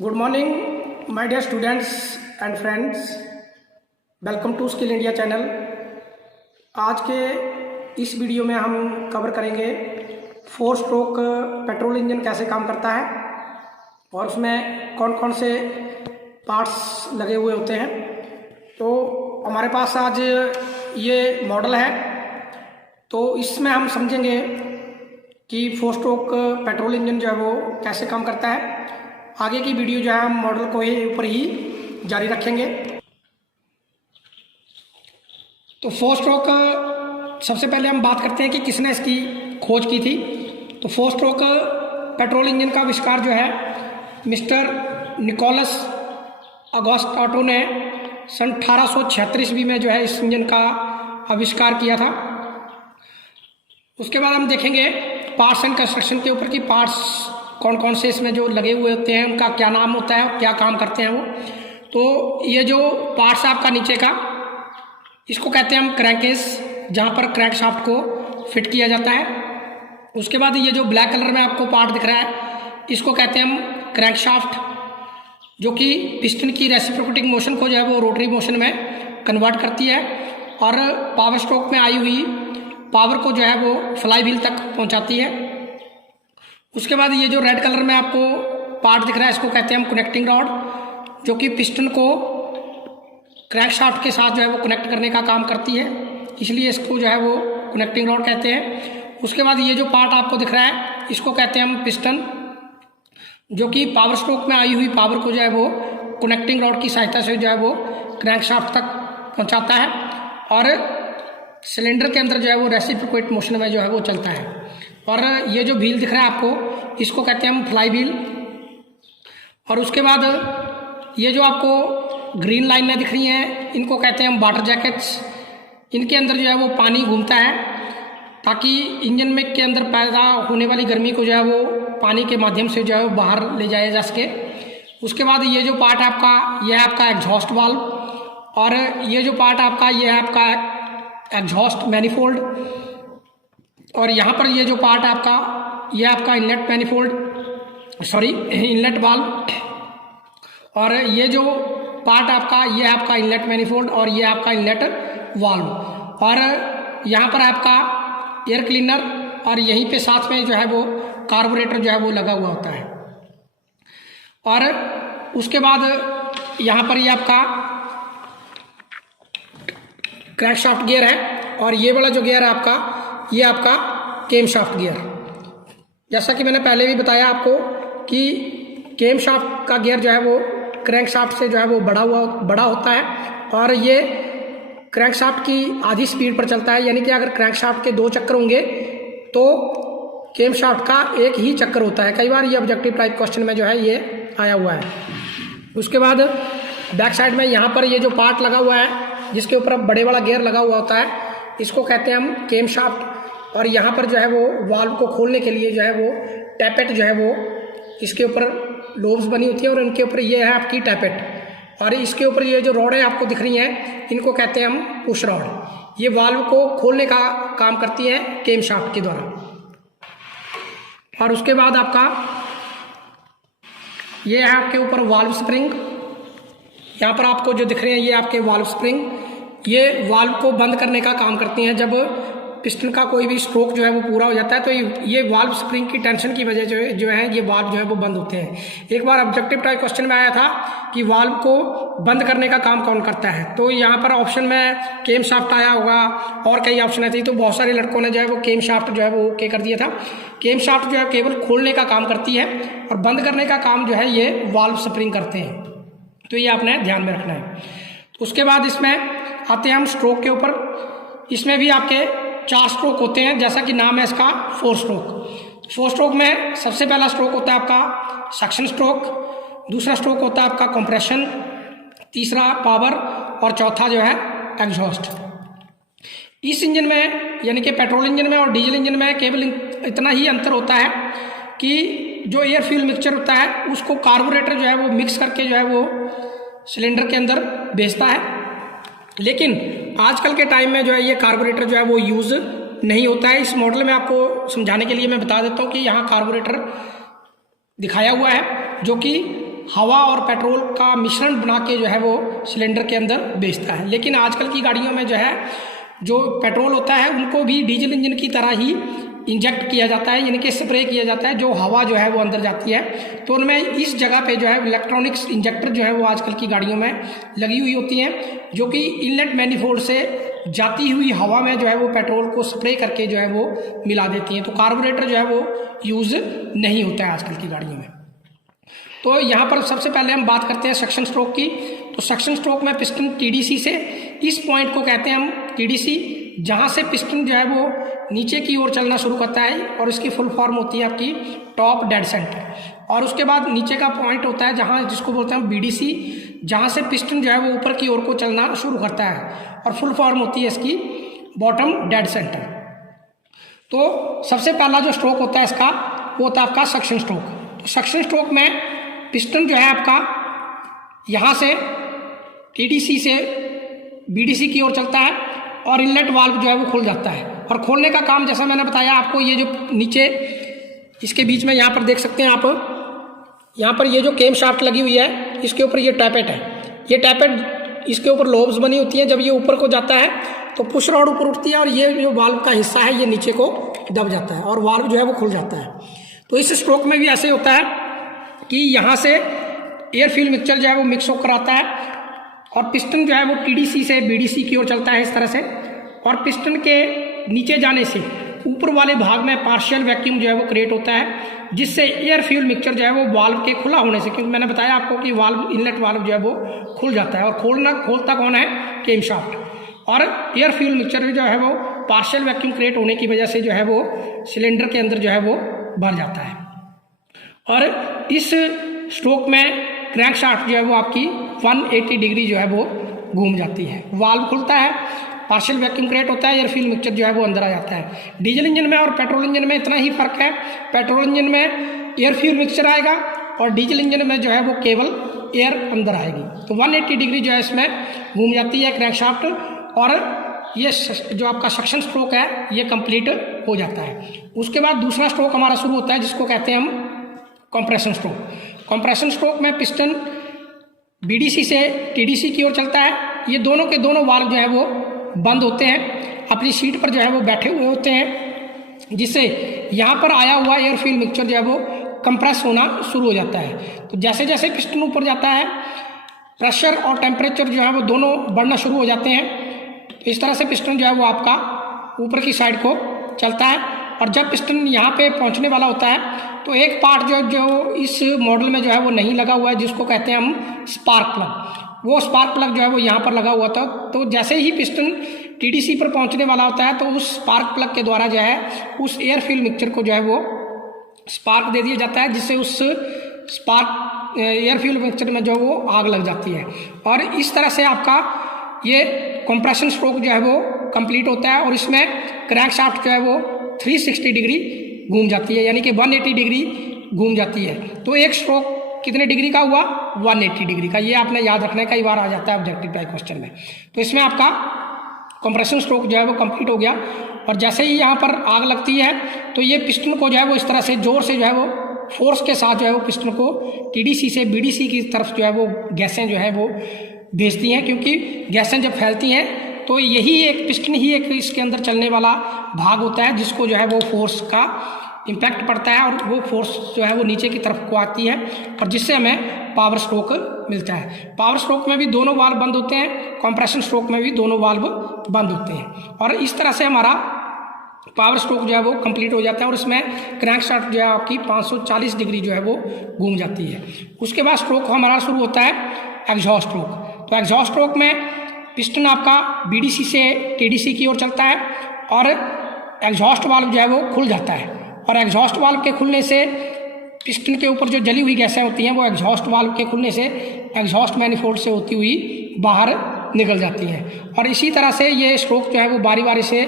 Good morning my dear students and friends, welcome to skill India channel. आज के इस video में हम कवर करेंगे 4 स्ट्रोक पेट्रोल इंजन कैसे काम करता है और उसमें कौन कौन से पार्ट्स लगे हुए होते हैं। तो हमारे पास आज ये मॉडल है, तो इसमें हम समझेंगे कि 4 स्ट्रोक पेट्रोल इंजन जो है वो कैसे काम करता है। आगे की वीडियो जो है हम मॉडल को ही ऊपर ही जारी रखेंगे। तो 4 स्ट्रोक सबसे पहले हम बात करते हैं कि किसने इसकी खोज की थी। तो 4 स्ट्रोक पेट्रोल इंजन का आविष्कार जो है मिस्टर निकोलस अगोस्टाटो ने सन 1836 ईस्वी में जो है इस इंजन का आविष्कार किया था। उसके बाद हम देखेंगे पार्ट्स एंड कंस्ट्रक्शन के ऊपर कि पार्ट्स कौन कौन से इसमें जो लगे हुए होते हैं, उनका क्या नाम होता है, क्या काम करते हैं वो। तो ये जो पार्ट्स है आपका नीचे का, इसको कहते हैं हम क्रैंकेस, जहाँ पर क्रैंक शाफ्ट को फिट किया जाता है। उसके बाद ये जो ब्लैक कलर में आपको पार्ट दिख रहा है, इसको कहते हैं हम क्रैंक शाफ्ट, जो कि पिस्टन की रेसिप्रोकेटिंग मोशन को जो है वो रोटरी मोशन में कन्वर्ट करती है और पावर स्ट्रोक में आई हुई पावर को जो है वो फ्लाई व्हील तक पहुँचाती है। उसके बाद ये जो रेड कलर में आपको पार्ट दिख रहा है, इसको कहते हैं हम कनेक्टिंग रॉड, जो कि पिस्टन को क्रैंक शाफ्ट के साथ जो है वो कनेक्ट करने का काम करती है, इसलिए इसको जो है वो कनेक्टिंग रॉड कहते हैं। उसके बाद ये जो पार्ट आपको दिख रहा है, इसको कहते हैं हम पिस्टन, जो कि पावर स्ट्रोक में आई हुई पावर को जो है वो कनेक्टिंग रॉड की सहायता से जो है वो क्रैंक शाफ्ट तक पहुँचाता है और सिलेंडर के अंदर जो है वो रेसिप्रोकेट मोशन में जो है वो चलता है। और ये जो व्हील दिख रहा है आपको, इसको कहते हैं हम फ्लाई व्हील। और उसके बाद ये जो आपको ग्रीन लाइनें दिख रही हैं, इनको कहते हैं हम वाटर जैकेट्स। इनके अंदर जो है वो पानी घूमता है ताकि इंजन में के अंदर पैदा होने वाली गर्मी को जो है वो पानी के माध्यम से जो है वो बाहर ले जाया जा सके। उसके बाद ये जो पार्ट है आपका, यह है आपका एग्जॉस्ट वाल्व, और ये जो पार्ट आपका, यह है आपका एग्जॉस्ट मैनिफोल्ड, और यहाँ पर ये जो पार्ट है आपका, ये आपका inlet manifold, sorry inlet valve, और ये जो पार्ट आपका, ये है आपका इनलेट मैनिफोल्ड और ये आपका इनलेट वाल्व। और यहाँ पर आपका एयर क्लीनर और यहीं पे साथ में जो है वो कार्बोरेटर जो है वो लगा हुआ होता है। और उसके बाद यहाँ पर ये आपका क्रैंकशाफ्ट गियर है, और ये वाला जो गियर है आपका, ये आपका केम शाफ्ट गियर। जैसा कि मैंने पहले भी बताया आपको कि केम शाफ्ट का गियर जो है वो क्रैंक शाफ्ट से जो है वो बड़ा होता है, और ये क्रैंक शाफ्ट की आधी स्पीड पर चलता है। यानी कि अगर क्रैंक शाफ्ट के 2 चक्कर होंगे तो केम शाफ्ट का 1 ही चक्कर होता है। कई बार ये ऑब्जेक्टिव टाइप क्वेश्चन में जो है ये आया हुआ है। उसके बाद बैक साइड में यहाँ पर ये जो पार्ट लगा हुआ है, जिसके ऊपर बड़े वाला गियर लगा हुआ होता है, इसको कहते हैं हम केम शाफ्ट। और यहाँ पर जो है वो वाल्व को खोलने के लिए जो है वो टैपेट जो है वो, इसके ऊपर लोब्स बनी होती है और इनके ऊपर ये है आपकी टैपेट, और इसके ऊपर ये जो रॉड है आपको दिख रही हैं, इनको कहते हैं हम पुश रॉड। ये वाल्व को खोलने का काम करती है केम शाफ्ट के द्वारा। और उसके बाद आपका ये है आपके ऊपर वाल्व स्प्रिंग। यहाँ पर आपको जो दिख रहे हैं, ये आपके वाल्व स्प्रिंग, ये वाल्व को बंद करने का काम करती हैं। जब पिस्टन का कोई भी स्ट्रोक जो है वो पूरा हो जाता है तो ये वाल्व स्प्रिंग की टेंशन की वजह जो है ये वाल्व जो है वो बंद होते हैं। एक बार ऑब्जेक्टिव टाइप क्वेश्चन में आया था कि वाल्व को बंद करने का काम कौन करता है, तो यहाँ पर ऑप्शन में केम शाफ्ट आया होगा और कई ऑप्शन आती, तो बहुत सारे लड़कों ने जो है वो केम शाफ्ट जो है वो ओके कर दिया था। केम शाफ्ट जो है केवल खोलने का काम करती है और बंद करने का काम जो है ये वाल्व स्प्रिंग करते हैं, तो ये आपने ध्यान में रखना है। उसके बाद इसमें आते हैं हम स्ट्रोक के ऊपर। इसमें भी आपके 4 स्ट्रोक होते हैं, जैसा कि नाम है इसका 4 स्ट्रोक। 4 स्ट्रोक में सबसे पहला स्ट्रोक होता है आपका सक्शन स्ट्रोक, दूसरा स्ट्रोक होता है आपका कंप्रेशन, तीसरा पावर, और चौथा जो है एग्जॉस्ट। इस इंजन में, यानी कि पेट्रोल इंजन में और डीजल इंजन में केवल इतना ही अंतर होता है कि जो एयर फ्यूल मिक्सचर होता है उसको कार्बोरेटर जो है वो मिक्स करके जो है वो सिलेंडर के अंदर भेजता है। लेकिन आजकल के टाइम में जो है ये कार्बोरेटर जो है वो यूज़ नहीं होता है। इस मॉडल में आपको समझाने के लिए मैं बता देता हूँ कि यहाँ कार्बोरेटर दिखाया हुआ है, जो कि हवा और पेट्रोल का मिश्रण बना के जो है वो सिलेंडर के अंदर बेचता है। लेकिन आजकल की गाड़ियों में जो है जो पेट्रोल होता है उनको भी डीजल इंजन की तरह ही इंजेक्ट किया जाता है, यानी कि स्प्रे किया जाता है, जो हवा जो है वो अंदर जाती है। तो उनमें इस जगह पे जो है इलेक्ट्रॉनिक्स इंजेक्टर जो है वो आजकल की गाड़ियों में लगी हुई होती हैं, जो कि इनलेट मैनिफोल्ड से जाती हुई हवा में जो है वो पेट्रोल को स्प्रे करके जो है वो मिला देती हैं। तो कार्बोरेटर जो है वो यूज़ नहीं होता है आजकल की गाड़ियों में। तो यहाँ पर सबसे पहले हम बात करते हैं सक्शन स्ट्रोक की। तो सक्शन स्ट्रोक में पिस्टन टीडीसी से, इस पॉइंट को कहते हैं हम टीडीसी, जहाँ से पिस्टन जो है वो नीचे की ओर चलना शुरू करता है और इसकी फुल फॉर्म होती है आपकी टॉप डेड सेंटर। और उसके बाद नीचे का पॉइंट होता है जहाँ, जिसको बोलते हैं बीडीसी, जहाँ से पिस्टन जो है वो ऊपर की ओर को चलना शुरू करता है और फुल फॉर्म होती है इसकी बॉटम डेड सेंटर। तो सबसे पहला जो स्ट्रोक होता है इसका वो होता है आपका सक्शन स्ट्रोक। तो सक्शन स्ट्रोक में पिस्टन जो है आपका यहाँ से टीडीसी से बीडीसी की ओर चलता है और इनलेट वाल्व जो है वो खुल जाता है। और खोलने का काम जैसा मैंने बताया आपको, ये जो नीचे इसके बीच में यहाँ पर देख सकते हैं आप, यहाँ पर ये जो केम शाफ्ट लगी हुई है इसके ऊपर ये टैपेट है। ये टैपेट, इसके ऊपर लोब्स बनी होती हैं। जब ये ऊपर को जाता है तो पुश रॉड ऊपर उठती है और ये जो वाल्व का हिस्सा है ये नीचे को दब जाता है और वाल्व जो है वो खुल जाता है। तो इस स्ट्रोक में भी ऐसे होता है कि यहाँ से एयर फ्यूल मिक्सचर जो है वो मिक्स होकर आता है और पिस्टन जो है वो टीडीसी से बीडीसी की ओर चलता है इस तरह से। और पिस्टन के नीचे जाने से ऊपर वाले भाग में पार्शियल वैक्यूम जो है वो क्रिएट होता है, जिससे एयर फ्यूल मिक्सचर जो है वो वाल्व के खुला होने से, क्योंकि मैंने बताया आपको कि वाल्व, इनलेट वाल्व जो है वो खुल जाता है। और खोलता कौन है? केम शाफ्ट। और एयर फ्यूल मिक्सचर जो है वो पार्शियल वैक्यूम क्रिएट होने की वजह से जो है वो सिलेंडर के अंदर जो है वो भर जाता है। और इस स्ट्रोक में क्रैंक शाफ्ट जो है वो आपकी 180 डिग्री जो है वो घूम जाती है, वाल्व खुलता है, पार्शियल वैक्यूम क्रिएट होता है, एयर फ्यूल मिक्सचर जो है वो अंदर आ जाता है। डीजल इंजन में और पेट्रोल इंजन में इतना ही फर्क है, पेट्रोल इंजन में एयर फ्यूल मिक्सचर आएगा और डीजल इंजन में जो है वो केवल एयर अंदर आएगी। तो 180 डिग्री जो है इसमें घूम जाती है क्रैंक शाफ्ट और ये जो आपका सक्शन स्ट्रोक है ये कंप्लीट हो जाता है। उसके बाद दूसरा स्ट्रोक हमारा शुरू होता है जिसको कहते हैं हम कंप्रेशन स्ट्रोक। कंप्रेशन स्ट्रोक में पिस्टन बीडीसी से टीडीसी की ओर चलता है। ये दोनों के दोनों वाल्व जो है वो बंद होते हैं, अपनी सीट पर जो है वो बैठे हुए होते हैं, जिससे यहाँ पर आया हुआ एयर फ्यूल मिक्सचर जो है वो कंप्रेस होना शुरू हो जाता है। तो जैसे जैसे पिस्टन ऊपर जाता है प्रेशर और टेम्परेचर जो है वो दोनों बढ़ना शुरू हो जाते हैं। तो इस तरह से पिस्टन जो है वो आपका ऊपर की साइड को चलता है। और जब पिस्टन यहाँ पे पहुँचने वाला होता है तो एक पार्ट जो इस मॉडल में जो है वो नहीं लगा हुआ है, जिसको कहते हैं हम स्पार्क प्लग। वो स्पार्क प्लग जो है वो यहाँ पर लगा हुआ था। तो जैसे ही पिस्टन टीडीसी पर पहुँचने वाला होता है तो उस स्पार्क प्लग के द्वारा जो है उस एयर फ्यूल मिक्सचर को जो है वो स्पार्क दे दिया जाता है, जिससे उस स्पार्क एयर फ्यूल मिक्सचर में जो वो आग लग जाती है। और इस तरह से आपका ये कंप्रेशन स्ट्रोक जो है वो कंप्लीट होता है और इसमें क्रैंक शाफ्ट जो है वो 360 डिग्री घूम जाती है, यानी कि 180 डिग्री घूम जाती है। तो एक स्ट्रोक कितने डिग्री का हुआ? 180 डिग्री का। ये आपने याद रखने का, कई बार आ जाता है ऑब्जेक्टिव टाइप क्वेश्चन में। तो इसमें आपका कंप्रेशन स्ट्रोक जो है वो कंप्लीट हो गया। और जैसे ही यहाँ पर आग लगती है तो ये पिस्टन को जो है वो इस तरह से जोर से जो है वो फोर्स के साथ जो है वो पिस्टन को टीडीसी से बीडीसी की तरफ जो है वो गैसें जो है वो भेजती हैं, क्योंकि गैसें जब फैलती हैं तो यही एक पिस्टन ही एक इसके अंदर चलने वाला भाग होता है जिसको जो है वो फोर्स का इम्पैक्ट पड़ता है और वो फोर्स जो है वो नीचे की तरफ को आती है और जिससे हमें पावर स्ट्रोक मिलता है। पावर स्ट्रोक में भी दोनों वाल्व बंद होते हैं, कंप्रेशन स्ट्रोक में भी दोनों वाल्व बंद होते हैं। और इस तरह से हमारा पावर स्ट्रोक जो है वो कंप्लीट हो जाता है और इसमें क्रैंक शाफ्ट जो है आपकी 540 डिग्री जो है वो घूम जाती है। उसके बाद स्ट्रोक हमारा शुरू होता है एग्जॉस्ट स्ट्रोक। तो एग्जॉस्ट स्ट्रोक में पिस्टन आपका बीडीसी से टीडीसी की ओर चलता है और एग्जॉस्ट वाल्व जो है वो खुल जाता है। और एग्जॉस्ट वाल्व के खुलने से पिस्टन के ऊपर जो जली हुई गैसें होती हैं वो एग्जॉस्ट वाल्व के खुलने से एग्जॉस्ट मैनिफोल्ड से होती हुई बाहर निकल जाती हैं। और इसी तरह से ये स्ट्रोक जो है वो बारी बारी से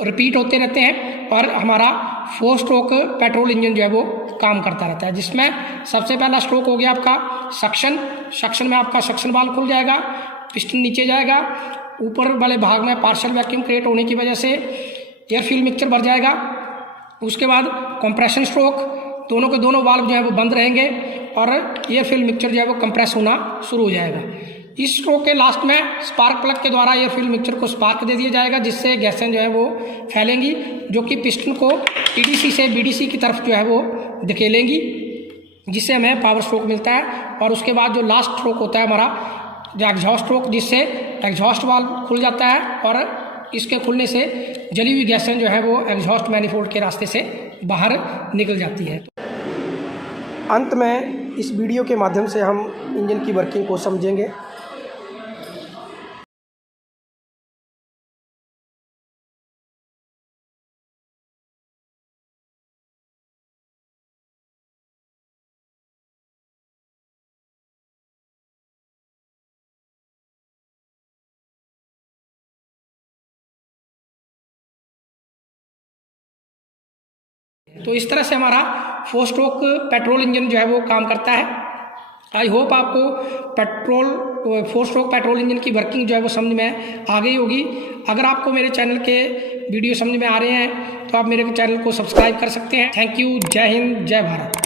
रिपीट होते रहते हैं और हमारा 4 स्ट्रोक पेट्रोल इंजन जो है वो काम करता रहता है, जिसमें सबसे पहला स्ट्रोक हो गया आपका सक्शन। सक्शन में आपका सक्शन वाल्व खुल जाएगा, पिस्टन नीचे जाएगा, ऊपर वाले भाग में पार्शियल वैक्यूम क्रिएट होने की वजह से एयर फ्यूल मिक्सचर भर जाएगा। उसके बाद कंप्रेशन स्ट्रोक, दोनों के दोनों वाल्व जो है वो बंद रहेंगे और एयर फ्यूल मिक्सचर जो है वो कंप्रेस होना शुरू हो जाएगा। इस स्ट्रोक के लास्ट में स्पार्क प्लग के द्वारा एयर फ्यूल मिक्सचर को स्पार्क दे दिया जाएगा, जिससे गैसें जो है वो फैलेंगी, जो कि पिस्टन को टीडीसी से बीडीसी की तरफ जो है वो धकेलेंगी, जिससे हमें पावर स्ट्रोक मिलता है। और उसके बाद जो लास्ट स्ट्रोक होता है हमारा जो एग्जॉस्ट स्ट्रोक, जिससे एग्जॉस्ट वाल्व खुल जाता है और इसके खुलने से जली हुई गैसें जो है वो एग्जॉस्ट मैनिफोल्ड के रास्ते से बाहर निकल जाती है। अंत में इस वीडियो के माध्यम से हम इंजन की वर्किंग को समझेंगे। तो इस तरह से हमारा 4 स्ट्रोक पेट्रोल इंजन जो है वो काम करता है। आई होप आपको 4 स्ट्रोक पेट्रोल इंजन की वर्किंग जो है वो समझ में आ गई होगी। अगर आपको मेरे चैनल के वीडियो समझ में आ रहे हैं तो आप मेरे चैनल को सब्सक्राइब कर सकते हैं। Thank you. जय हिंद, जय भारत।